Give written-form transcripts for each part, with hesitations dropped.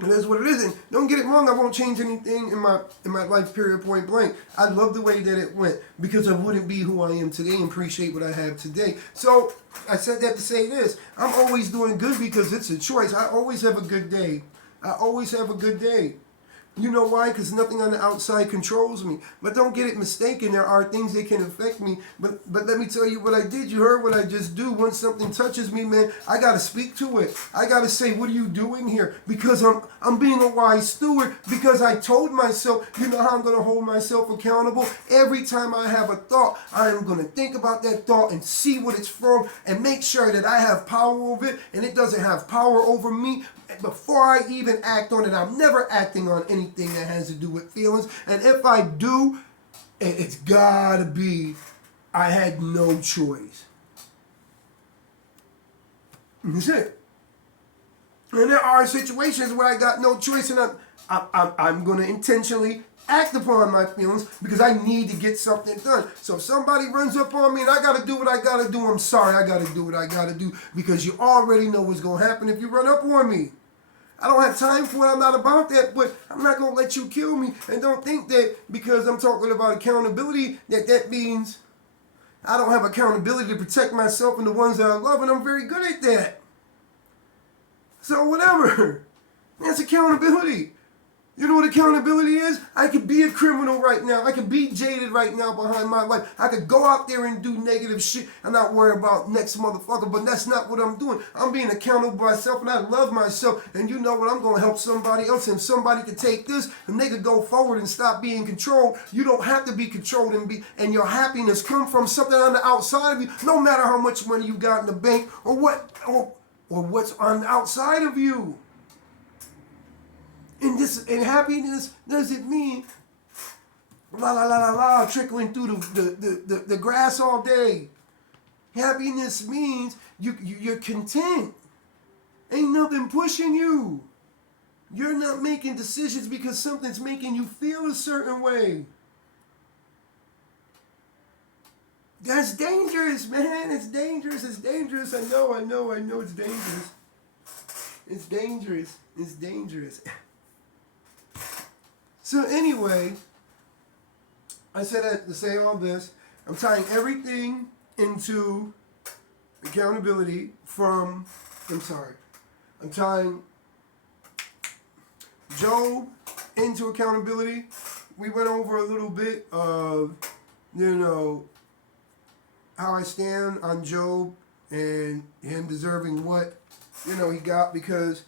And that's what it is. And don't get it wrong, I won't change anything in my life, period, point blank. I love the way that it went because I wouldn't be who I am today and appreciate what I have today. So I said that to say this. I'm always doing good because it's a choice. I always have a good day. I always have a good day. You know why? Because nothing on the outside controls me. But don't get it mistaken. There are things that can affect me. But let me tell you what I did. You heard what I just do. Once something touches me, man, I got to speak to it. I got to say, what are you doing here? Because I'm being a wise steward. Because I told myself, you know how I'm going to hold myself accountable? Every time I have a thought, I am going to think about that thought and see what it's from and make sure that I have power over it and it doesn't have power over me. Before I even act on it, I'm never acting on anything that has to do with feelings. And if I do, it's gotta be, I had no choice. That's it. And there are situations where I got no choice, and I'm going to intentionally act upon my feelings because I need to get something done. So if somebody runs up on me and I got to do what I got to do, I'm sorry, I got to do what I got to do because you already know what's going to happen if you run up on me. I don't have time for it. I'm not about that, but I'm not going to let you kill me. And don't think that because I'm talking about accountability that means I don't have accountability to protect myself and the ones that I love, and I'm very good at that. So whatever. That's accountability. You know what accountability is? I could be a criminal right now. I could be jaded right now behind my life. I could go out there and do negative shit and not worry about next motherfucker, but that's not what I'm doing. I'm being accountable by myself and I love myself. And you know what? I'm going to help somebody else, and somebody could take this and they could go forward and stop being controlled. You don't have to be controlled and your happiness come from something on the outside of you, no matter how much money you got in the bank or what's on the outside of you. And happiness doesn't mean la la la la la trickling through the grass all day. Happiness means you're content. Ain't nothing pushing you. You're not making decisions because something's making you feel a certain way. That's dangerous, man. It's dangerous. It's dangerous. I know it's dangerous. It's dangerous. It's dangerous. So anyway, I said that to say all this. I'm tying everything into accountability I'm tying Job into accountability. We went over a little bit of, how I stand on Job and him deserving what, he got because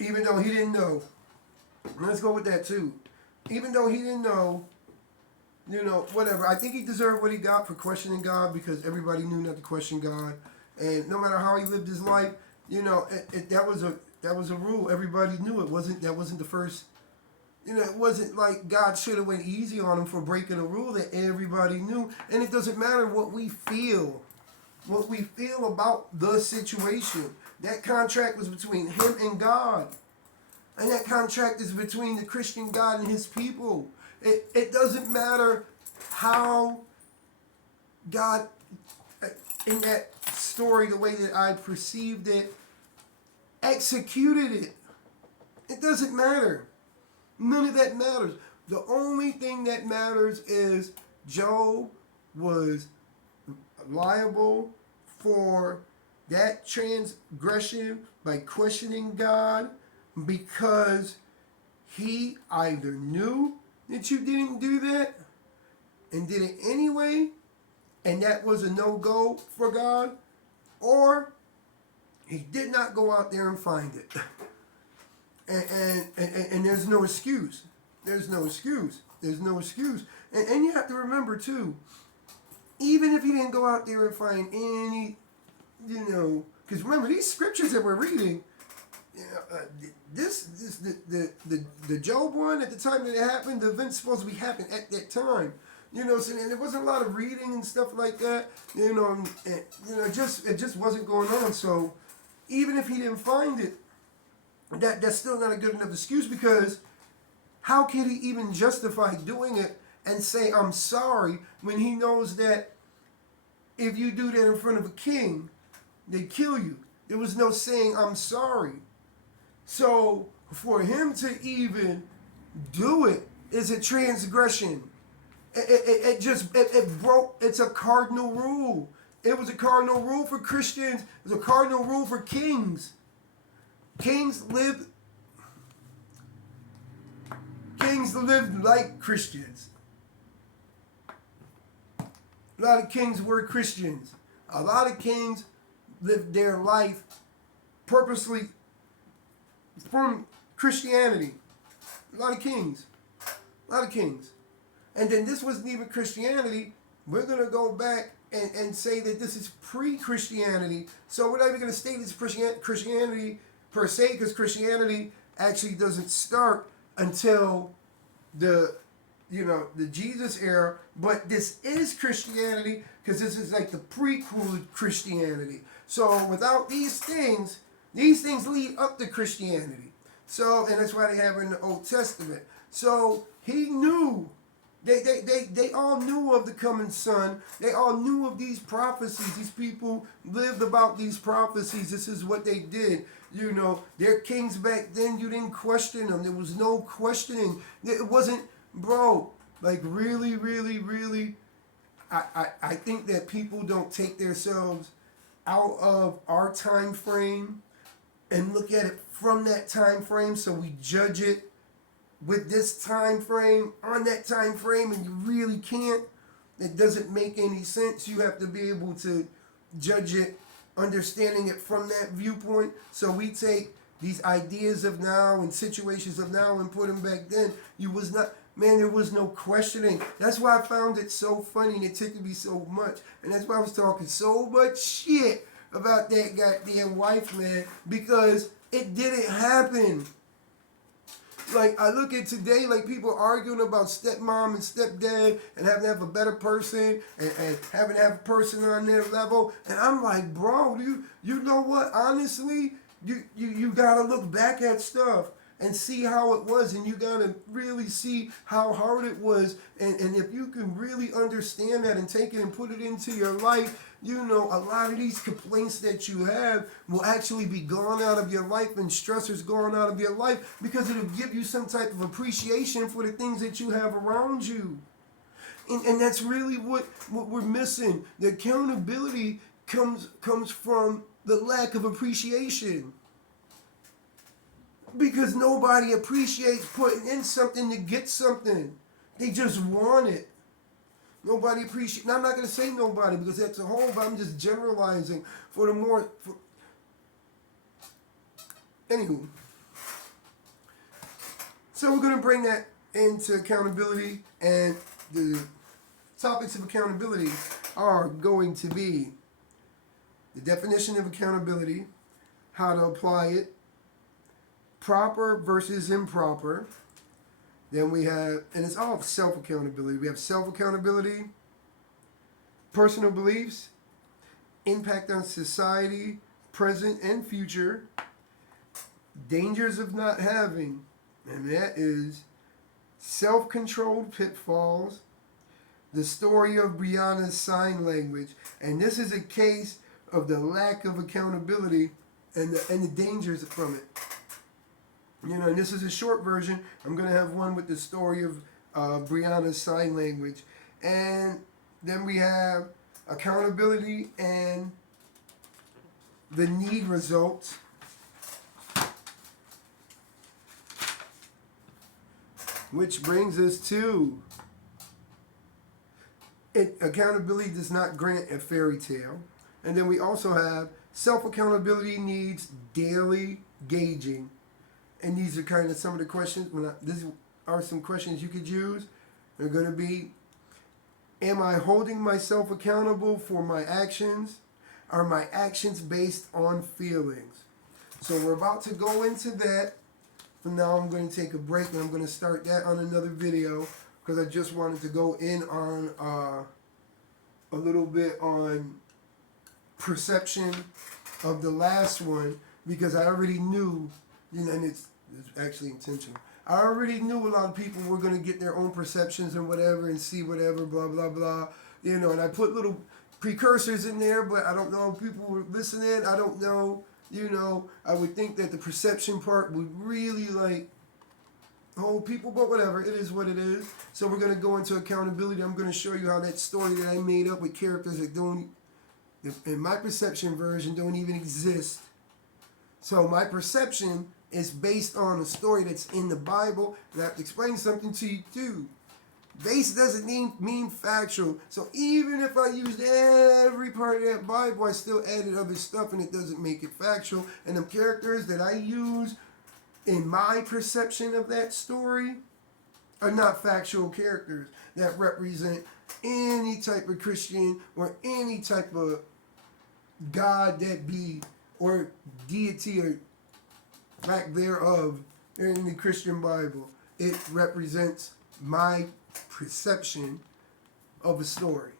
even though he didn't know, let's go with that too. Even though he didn't know, whatever. I think he deserved what he got for questioning God because everybody knew not to question God. And no matter how he lived his life, that was a rule. Everybody knew it. That wasn't the first. It wasn't like God should have went easy on him for breaking a rule that everybody knew. And it doesn't matter what we feel about the situation. That contract was between him and God. And that contract is between the Christian God and his people. It doesn't matter how God, in that story, the way that I perceived it, executed it. It doesn't matter. None of that matters. The only thing that matters is Job was liable for that transgression by questioning God, because he either knew that you didn't do that and did it anyway, and that was a no-go for God, or he did not go out there and find it. And there's no excuse. There's no excuse. There's no excuse. And you have to remember, too, even if he didn't go out there and find any, because remember, these scriptures that we're reading, the Job one, at the time that it happened, the event's supposed to be happening at that time. So, and there wasn't a lot of reading and stuff like that. It just wasn't going on. So even if he didn't find it, that's still not a good enough excuse, because how can he even justify doing it and say, I'm sorry, when he knows that if you do that in front of a king, they kill you? There was no saying, I'm sorry. So for him to even do it is a transgression. It broke. It's a cardinal rule. It was a cardinal rule for Christians. It was a cardinal rule for kings. Kings lived. Kings lived like Christians. A lot of kings were Christians. A lot of kings lived their life purposely from Christianity. A lot of kings. A lot of kings. And then this wasn't even Christianity. We're going to go back and say that this is pre-Christianity. So we're not even going to state it's Christianity per se, because Christianity actually doesn't start until the Jesus era. But this is Christianity because this is like the prequel to Christianity. So without these things lead up to Christianity. So, and that's why they have it in the Old Testament. So he knew. They all knew of the coming son. They all knew of these prophecies. These people lived about these prophecies. This is what they did. You know, their kings back then, you didn't question them. There was no questioning. It wasn't, bro, like really, really, really, I think that people don't take themselves out of our time frame and look at it from that time frame, so we judge it with this time frame on that time frame, and you really can't. It doesn't make any sense. You have to be able to judge it, understanding it from that viewpoint. So we take these ideas of now and situations of now and put them back then. There was no questioning. That's why I found it so funny and it tickled me so much. And that's why I was talking so much shit about that goddamn wife, man, because it didn't happen. Like, I look at today, like, people arguing about stepmom and stepdad and having to have a better person and having to have a person on their level. And I'm like, bro, you know what? Honestly, you got to look back at stuff and see how it was. And you got to really see how hard it was. And if you can really understand that and take it and put it into your life, you know, a lot of these complaints that you have will actually be gone out of your life and stressors gone out of your life, because it'll give you some type of appreciation for the things that you have around you. And that's really what we're missing. The accountability comes from the lack of appreciation. Because nobody appreciates putting in something to get something. They just want it. Nobody appreciates. Now, I'm not going to say nobody because that's a whole, but I'm just generalizing for the more. Anywho. So we're going to bring that into accountability, and the topics of accountability are going to be the definition of accountability, how to apply it, proper versus improper. Then we have, and it's all self-accountability. We have self-accountability, personal beliefs, impact on society, present and future, dangers of not having, and that is self-controlled pitfalls, the story of Brianna's sign language. And this is a case of the lack of accountability and the dangers from it. You know, and this is a short version. I'm going to have one with the story of Brianna's sign language. And then we have accountability and the need results. Which brings us to accountability does not grant a fairy tale. And then we also have self-accountability needs daily gauging. And these are kind of some of the questions. These are some questions you could use. They're going to be, am I holding myself accountable for my actions? Are my actions based on feelings? So we're about to go into that. For now, I'm going to take a break, and I'm going to start that on another video, because I just wanted to go in on a little bit on perception of the last one, because I already knew, you know, and it's actually intentional. I already knew a lot of people were going to get their own perceptions and whatever and see whatever, blah, blah, blah. You know, and I put little precursors in there, but I don't know if people were listening. I don't know. You know, I would think that the perception part would really like hold people, but whatever, it is what it is. So we're gonna go into accountability. I'm gonna show you how that story that I made up with characters that don't, in my perception version, don't even exist. So my perception is based on a story that's in the Bible, and I have to explain something to you too. Base doesn't mean factual. So even if I used every part of that Bible, I still added other stuff and it doesn't make it factual. And the characters that I use in my perception of that story are not factual characters that represent any type of Christian or any type of God that be or deity or lack thereof in the Christian Bible. It represents my perception of a story.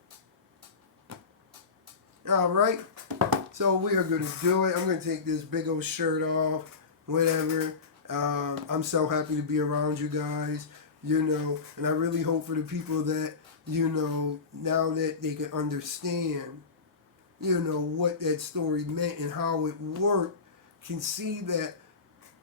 All right, so we are going to do it. I'm going to take this big old shirt off, whatever. I'm so happy to be around you guys, you know, and I really hope for the people that, you know, now that they can understand, you know, what that story meant and how it worked, can see that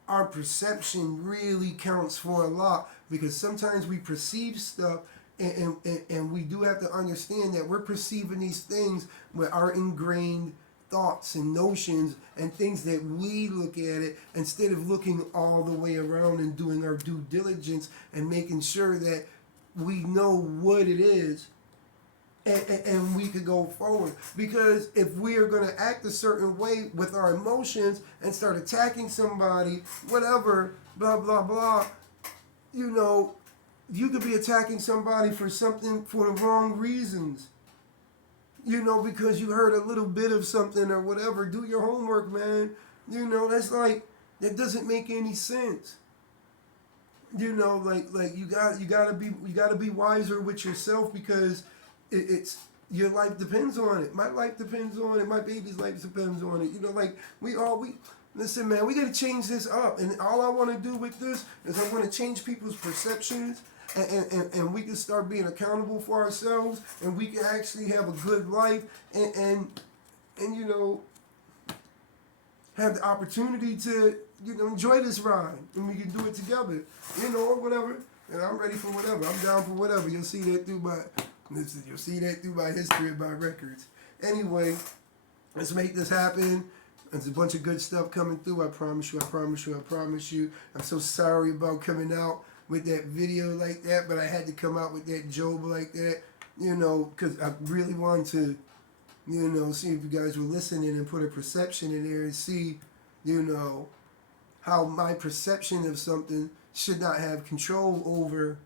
our perception really counts for a lot, because sometimes we perceive stuff and we do have to understand that we're perceiving these things with our ingrained thoughts and notions and things that we look at it, instead of looking all the way around and doing our due diligence and making sure that we know what it is and we could go forward. Because if we are going to act a certain way with our emotions and start attacking somebody, whatever, blah, blah, blah, you know, you could be attacking somebody for something for the wrong reasons. You know, because you heard a little bit of something or whatever. Do your homework, man. You know, that's like, that doesn't make any sense. You know, like you gotta be wiser with yourself, because it's your life depends on it. My life depends on it. My baby's life depends on it. You know, like we listen, man. We gotta change this up, and all I want to do with this is I want to change people's perceptions, and we can start being accountable for ourselves, and we can actually have a good life, and you know, have the opportunity to, you know, enjoy this ride, and we can do it together, you know, or whatever. And I'm ready for whatever. I'm down for whatever. You'll see that through my history of my records. Anyway, let's make this happen. There's a bunch of good stuff coming through. I promise you. I promise you. I promise you. I'm so sorry about coming out with that video like that, but I had to come out with that Job like that, you know, because I really wanted to, you know, see if you guys were listening and put a perception in there and see, you know, how my perception of something should not have control over,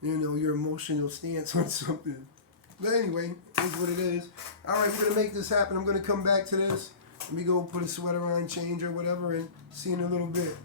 you know, your emotional stance on something. But anyway, it's what it is. All right, we're going to make this happen. I'm going to come back to this. Let me go put a sweater on, change or whatever, and see you in a little bit.